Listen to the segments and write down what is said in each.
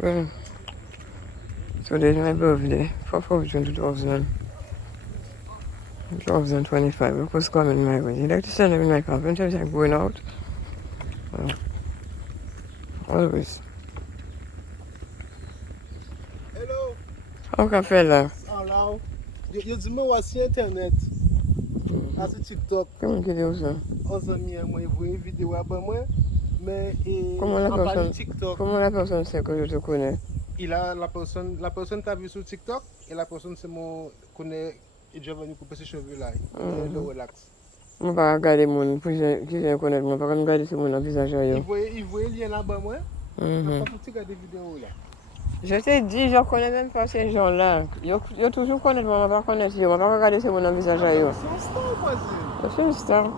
Well, today is my birthday, 4th of June 2025. It was coming my way. You like to send them in my car. When I'm going out, uh, always. Hello. How can fella? Alors, je dis moi sur internet, sur TikTok. Comment qu'il dit ça? On amis moi voit une vidéo après moi, mais Comment en parlant de TikTok, comment la personne sait que je te connais? la personne t'a vu sur TikTok et la personne c'est mon connaît et je venu couper ses cheveux là, le relax. Je ne vais pas regarder mon pour que je connaisse, je ne vais pas regarder sur mon visage. Il voit lien là-bas moi. Pas pour regarder vidéo là. Je t'ai dit, je ne connais même pas ces gens-là. Ils toujours connaissent, mais je ne vais pas connaître. Je ne vais pas regarder sur mon visage. C'est un star, voisin. Je suis une star.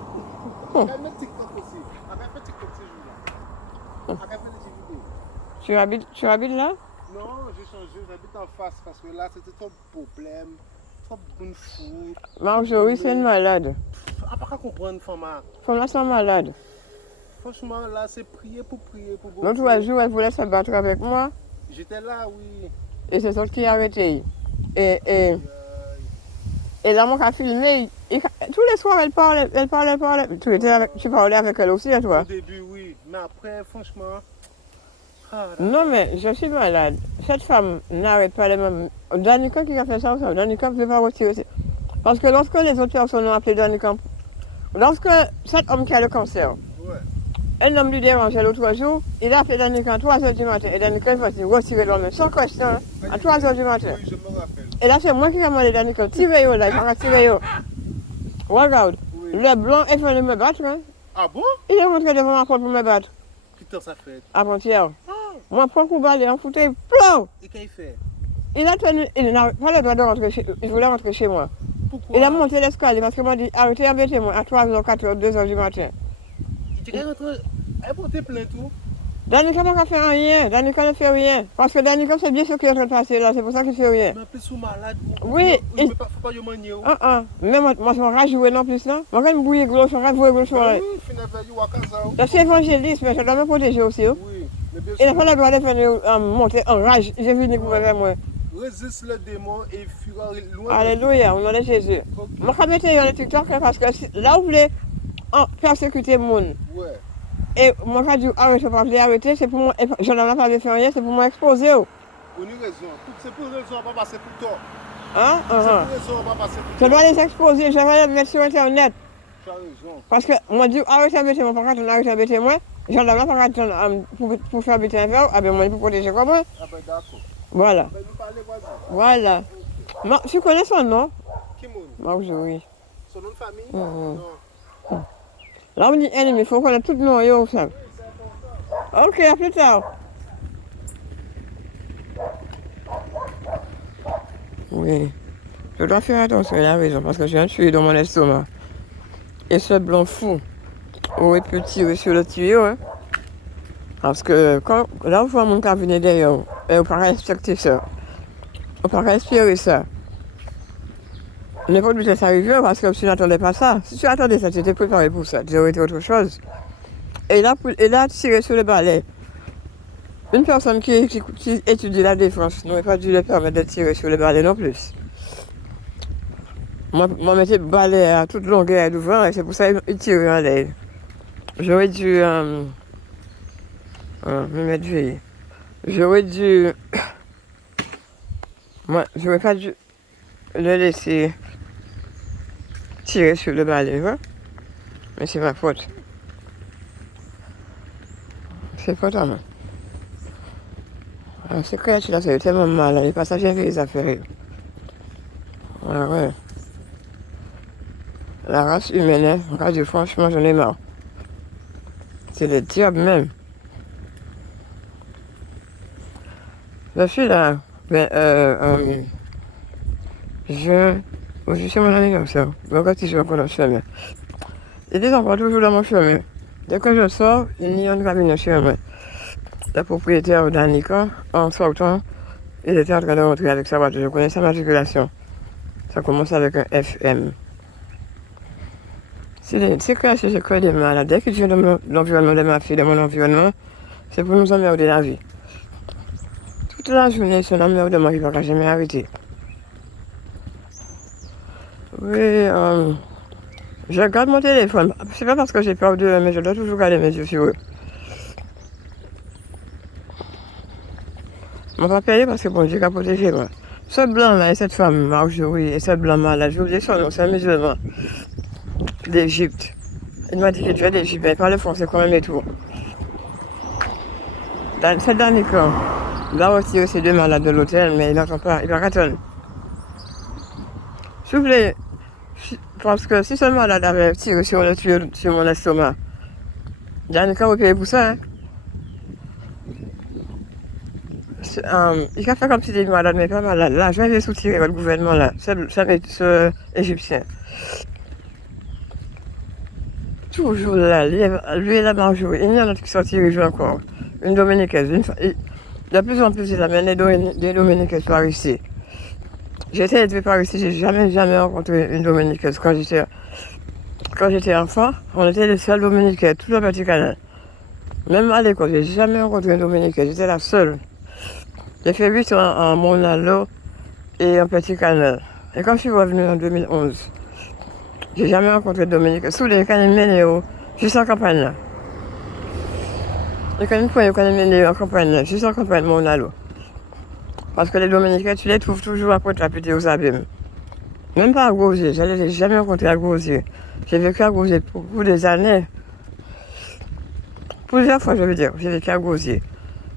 On va mettre TikTok aussi. On va faire TikTok ces jours-là. On va faire des vidéos. Tu habites là? Non, j'ai changé, j'habite en face parce que là c'était trop de problèmes, trop de fou. Marjorie, c'est une malade. À pas comprendre, Fama. Femme, c'est malade. Franchement, là c'est prier pour prier pour vous. L'autre jour, elle voulait se battre avec moi. J'étais là, oui. Et c'est ça qui a arrêté. Et là, moi, j'ai filmé. Tous les soirs, elle parlait. Tu parlais avec elle aussi, à toi? Au début, oui. Mais après, franchement. Non, mais je suis malade. Cette femme n'arrête pas les mêmes. Danica qui a fait ça, Danica ne peut pas retirer. Parce que lorsque les autres personnes ont appelé Danica, lorsque cet homme qui a le cancer, un homme lui dérangeait l'autre jour, il a appelé Danica à 3h du matin. Et Danica va dire retirer l'homme sans question, à 3h du matin. Oui, je me rappelle. Et là, c'est moi qui ai demandé à Danica, tirez-yo là, il va tirer-yo. Regarde, le blanc est venu me battre. Hein. Ah bon? Il est rentré devant ma porte pour me battre. Qu'est-ce que ça fait? Avant-hier. Moi, prends coup balai, en fauteuil, plomb. Et qu'est-ce qu'il fait? Il a tenu, il n'a pas le droit de rentrer chez, il voulait rentrer chez moi. Pourquoi? Il a monté l'escalier parce qu'il m'a dit, arrêtez, embêtez-moi à 3h, 4h, 2h du matin. Il était rentré, elle portait plainte tout. Danica n'a pas fait rien, Danica ne fait rien. Parce que Danica sait bien ce qui est en train de passer là, c'est pour ça qu'il ne fait rien. Mais en plus, sous malade. Oui. Il ne faut pas y manier. Mais moi, je vais rajouer non plus là. Moi, quand je bouille gros, je vais rajouer gros. Oui, finalement, je suis évangéliste, mais je dois me protéger aussi. Oui, mais bien sûr. Il n'a pas le droit de venir monter en rage. J'ai vu pour vers moi. Résiste le démon et fuira loin. Alléluia, au nom de Jésus. Moi, je vais mettre sur TikTok parce que là, vous voulez persécuter le monde. Ouais. Et moi, quand je dis arrêter, c'est pour moi, je n'en ai pas fait rien, c'est pour moi exposer. On a raison. C'est pour raison, on va passer pour toi. Hein? C'est pour raison, on va passer pour toi. Je dois les exposer, je vais les mettre sur Internet. Tu as raison. Parce que moi, je dis arrêtez moi, pas quand on arrête moi, je n'en ai pas pour faire habiter un verre, avec moi, pour protéger comme moi. Ah ben d'accord. Voilà. Ben nous parler, voisin. Voilà. Tu connais son nom? Qui moun? Marjorie. Son nom de famille? Non. Non. Là, on dit ennemi, il faut connaître tout le nom, yo, ça. Ok, à plus tard. Oui. Je dois faire attention, il a raison, parce que j'ai un tuyau dans mon estomac. Et ce blanc fou aurait pu tirer sur le tuyau. Hein. Parce que là où je vois mon cabinet d'ailleurs, on ne peut pas respecter ça. On ne peut pas espérer ça. N'importe où ça arrive parce que tu n'attendais pas ça. Si tu attendais ça, tu étais préparé pour ça. Tu aurais été autre chose. Et là, tirer sur le balai. Une personne qui étudie la défense n'aurait pas dû le permettre de tirer sur le balai non plus. Moi, je mettais le balai à toute longueur devant et c'est pour ça qu'il tirait en l'air. J'aurais dû me mettre veillé. J'aurais dû. Moi, j'aurais pas dû le laisser tirer sur le balai, hein? Mais c'est ma faute. C'est pas ta main. C'est clair, tu l'as fait tellement mal, les passagers fait les affaires. Ah ouais. La race humaine, hein, regarde, franchement, j'en ai marre. C'est le diable même. Je suis là. Je suis mon anniversaire. Donc, quand je suis encore dans le chemin. Il est encore toujours dans mon chemin. Dès que je sors, il y a une cabine chez moi. Le propriétaire d'Annika, en sortant, il était en train de rentrer avec sa voiture. Je connais sa matriculation. Ça commence avec un FM. C'est clair, c'est que des malades. Dès que je viens dans l'environnement de ma fille, dans mon environnement, C'est pour nous emmerder la vie. Toute la journée, c'est un emmerdement qui ne va jamais arrêter. Oui, je regarde mon téléphone. C'est pas parce que j'ai peur d'eux, mais je dois toujours garder mes yeux sur eux. Je ne vais pas payer parce que bon Dieu a protégé moi. Ce blanc-là et cette femme, Marjorie, et ce blanc-là, là, j'ai oublié son nom, c'est un musulman d'Égypte. Il m'a dit qu'il était d'Égypte, mais il parle français quand même et tout. Cette dernier camp, il a retiré ces deux malades de l'hôtel, mais il n'entend pas, il va attendre. S'il vous plaît, parce que si ce malade avait tiré sur le tuyau sur mon estomac, dernier camp, vous payez pour ça, hein? Il a fait comme si il était malade, mais pas malade. Là, je vais soutirer le gouvernement, là, ce Égyptien. Toujours là, lui et la Marjorie. Il y en a qui sont tirés encore. Une Dominicaine. De plus en plus, il amène des Dominicaines par ici. J'étais élevée par ici, j'ai jamais rencontré une Dominicaine. Quand j'étais enfant, on était les seuls Dominicains, tout le petit canal. Même à l'école, j'ai jamais rencontré une Dominicaine, j'étais la seule. J'ai fait 8 ans en Monalo et en Petit Canal. Et quand je suis revenue en 2011, j'ai jamais rencontré de Dominicains. Sous les canaux, juste en campagne là. Les canaux en campagne là, juste en campagne Monalo. Parce que les Dominicains, tu les trouves toujours après trapiter aux abîmes. Même pas à Gosier, je ne les ai jamais rencontrés à Gosier. J'ai vécu à Gosier pour des années. Plusieurs fois, je veux dire, j'ai vécu à Gosier.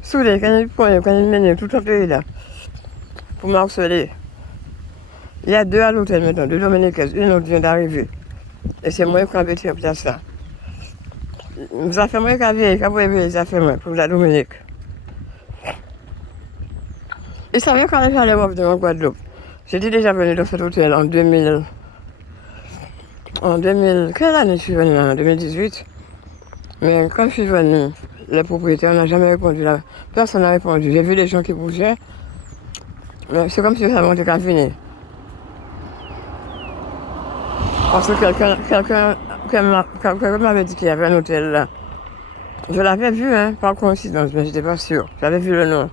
Sous les canaux, tout le pays là, pour m'harceler. Il y a 2 à l'hôtel maintenant, 2 Dominicaines, une autre vient d'arriver. Et c'est moi qui ai habité en place là. Vous avez fait moi qui avez les affaires moi pour la Dominique. Et ça vient quand j'allais revenir en Guadeloupe. J'étais déjà venu dans cet hôtel en 2000. Quelle année je suis venue en 2018. Mais quand je suis venue, le propriétaire n'a jamais répondu là. Personne n'a répondu. J'ai vu les gens qui bougeaient. Mais c'est comme si ça montait qu'à finir. Parce que quelqu'un m'avait dit qu'il y avait un hôtel là. Je l'avais vu, hein, par coïncidence, mais je n'étais pas sûre. J'avais vu le nom.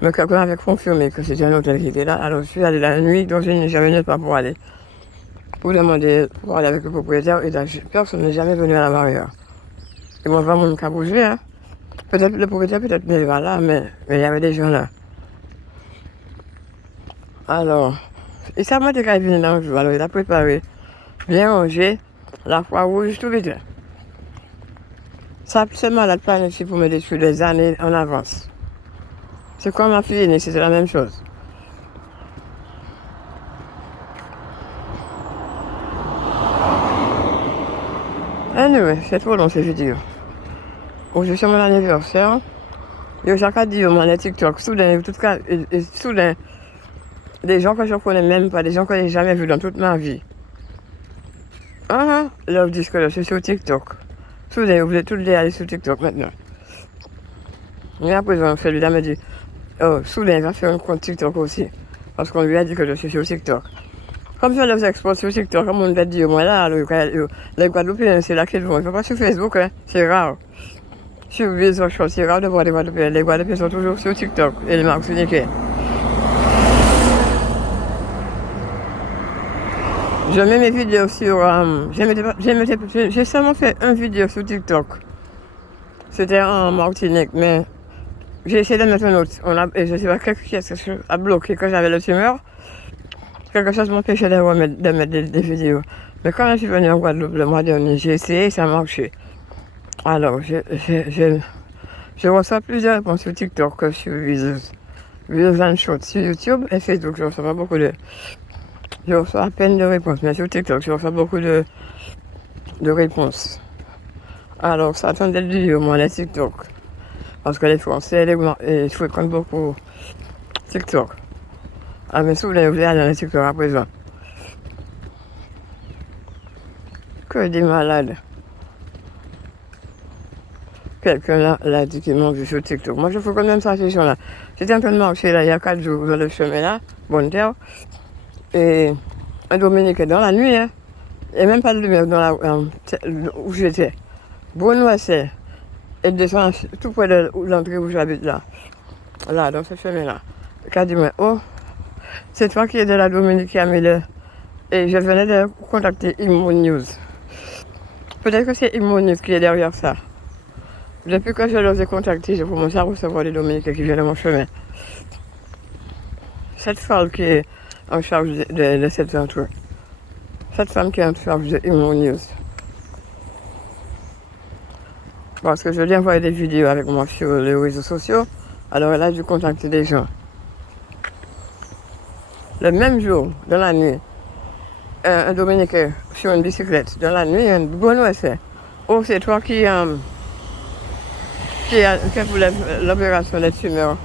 Mais quelqu'un avait confirmé que c'était un hôtel qui était là. Alors je suis allée la nuit, donc je n'ai jamais venu pas pour aller. Pour demander, pour aller avec le propriétaire. Et personne n'est jamais venu à la barrière. Et moi, vraiment, mon cas bougé, hein. Peut-être le propriétaire, peut-être n'est pas là, mais il y avait des gens là. Alors, et ça m'a dit qu'il venait dans le jour. Alors il a préparé, bien rangé, la foi rouge, tout vite. Ça, c'est malade planifié pour me détruire des années en avance. C'est comme ma fille aînée, c'était la même chose. Anyway, c'est trop long ces vidéos. Aujourd'hui, c'est mon anniversaire. Et chaque dit, on a TikTok, soudain, tout cas, soudain, des gens que je ne connais même pas, des gens que je n'ai jamais vus dans toute ma vie. Leur disent que je suis sur TikTok. Soudain, vous voulez tous les aller sur TikTok maintenant. Et après, celui-là me dit, oh, soudain, il va faire un compte TikTok aussi. Parce qu'on lui a dit que je suis sur TikTok. Comme je les expose sur TikTok, comme on l'a dit, moi là, les Guadeloupéens, c'est là qu'ils vont. Ils ne vont pas sur Facebook, hein. C'est rare. Sur les autres choses, c'est rare de voir les Guadeloupéens. Les Guadeloupéens sont toujours sur TikTok et les Martiniquais. Je mets mes vidéos sur... J'ai seulement fait une vidéo sur TikTok. C'était en Martinique, mais j'ai essayé de mettre une autre. Et je ne sais pas quelque chose a bloqué quand j'avais le tumeur. Quelque chose m'empêchait de mettre des vidéos. Mais quand je suis venue en Guadeloupe le mois dernier, j'ai essayé et ça a marché. Alors, je reçois plusieurs réponses sur TikTok que sur Videos and Shorts. Sur YouTube et Facebook, je reçois pas beaucoup de... Je reçois à peine de réponses, mais sur TikTok, je reçois beaucoup de réponses. Alors, ça attend des vidéos, moi, les TikTok. Parce que les Français, ils fréquentent beaucoup TikTok. Ah, mais souvent, vous allez dans les TikTok à présent. Que des malades. Quelqu'un l'a dit qu'ils m'ont vu sur TikTok. Moi, je fais quand même cette session-là. J'étais en train de marcher là, il y a 4 jours dans le chemin là, Bonne Terre. Et un Dominicain dans la nuit, hein. Et même pas de lumière dans où j'étais. Bon, c'est et descend tout près de l'entrée où j'habite là. Là, dans ce chemin-là. Il a dit, oh, c'est toi qui es de la Dominique qui a mis le... Et je venais de contacter Immo News. Peut-être que c'est Immo News qui est derrière ça. Depuis que je les ai contactés, j'ai commencé à recevoir des Dominicains qui viennent de mon chemin. Cette femme qui est en charge de cette entour. Cette femme qui est en charge de Immo News. Parce que je lui ai envoyé des vidéos avec moi sur les réseaux sociaux. Alors elle a dû contacter des gens. Le même jour, dans la nuit, un Dominicain sur une bicyclette, dans la nuit, un bon essai. Oh, c'est toi qui a fait l'opération des tumeurs.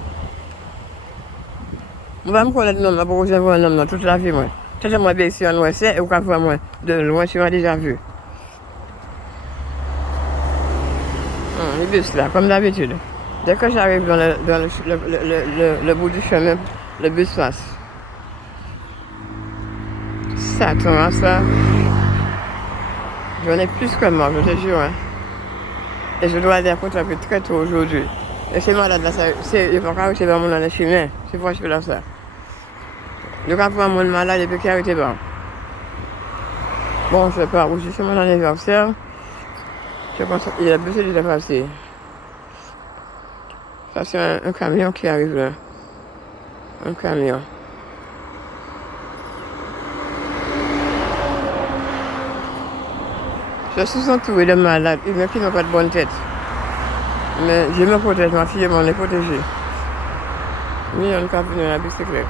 Je vais me connaître l'homme, parce que j'ai vu un homme toute la vie. C'est moi bien ici en essai, et quand moi de loin, je suis déjà vu. Le bus là, comme d'habitude. Dès que j'arrive dans le bout du chemin, le bus passe. Ça attend ça. J'en ai plus que moi, je te jure. Hein. Et je dois aller à Contrecoeur très tôt aujourd'hui. Et c'est malade là, il faut qu'arrêter dans mon chemin. C'est pourquoi je fais là ça. Je vais prendre mon malade et puis qu'il arrête pas. Bon, je sais pas, aujourd'hui c'est mon anniversaire. Je pense qu'il y a besoin de passer. Ça c'est un camion qui arrive là. Un camion. Je suis entouré de malades, il y en a qui n'ont pas de bonne tête. Mais je me protège, ma fille m'en est protégée. Mais il y a une cabine dans la bicyclette.